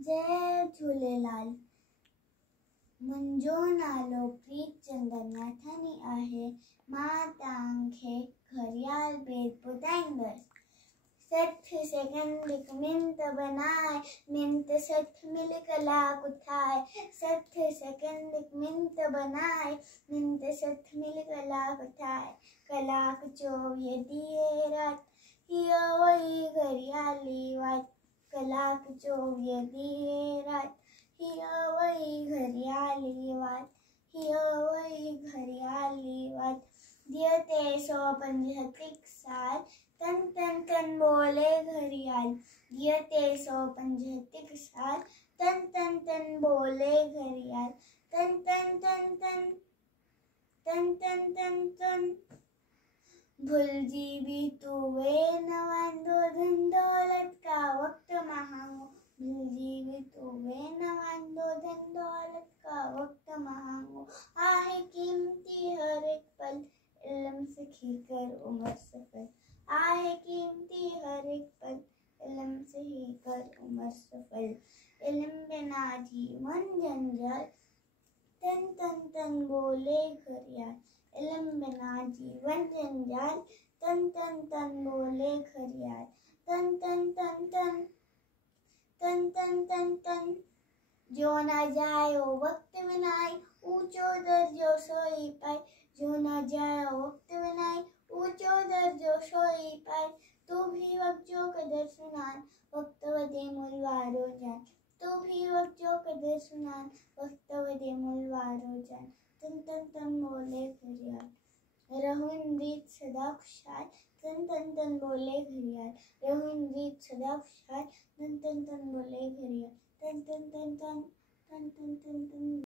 जय झूलेलाल। मुंहिंजो नालो प्रीत चंदरनाथानी आहे। मां तव्हांखे घड़ियाल बैदि ॿुधाईंदसि। 60 सेकंड हिकु मिंट बनाए, मिंट 60 मिल कलाक ठाहे। 60 सेकंड हिकु मिंट बनाए, मिंट 60 मिल कलाक ठाहे। कलाक 24 ॾींहं राति, हीअ वई घड़ियाली वात। कलाक 24 ॾींहं राति, हीअ वई घड़ियाली वात। हीअ वई घड़ियाली वात। दिए 365 साल, तन तन तन बोले घड़ियाल। दिए 365 साल, तन तन तन बोले घड़ियाल। तन तन तन तन तन तन तन तन भुलजी भी तू वे न वांदो, धन दौलत का वक्त महांगो। भुलजी भी तू वे न वांदो, धन दौलत का वक्त महांगो। आहे कीमती हर एक पल, इल्म सीखी कर उम्र सफल। आहे कीमती हर एक पल, इल्म सीखी कर उम्र सफल। इल्म बिना जीवन जंजाल, तन तन तन बोले घड़ियाल। इल्म बिना जीवन जंजाल, तन तन तन बोले घड़ियाल। तन तन तन तन तन तन तन तन जो न जाए वो वक्त विनाई, ऊंचो दर्जो सोई पाए। जो न जाए वो वक्त विनाई, ऊंचो दर्जो सोई पाए। तू भी वक्त जो कदर सुनान, वक्त वधे मुल वारो जान। तू भी वक्त जो कदर सुनान, वक्त वधे मुल वारो जान। तन तन तन बोले घड़ियाल। रहूं रीत सदा खुशहाल, तन तन तन बोले घड़ियाल। रहूं रीत सदा खुशहाल, तन तन तन बोले घड़ियाल। तन तन तन तन तन तन तन तन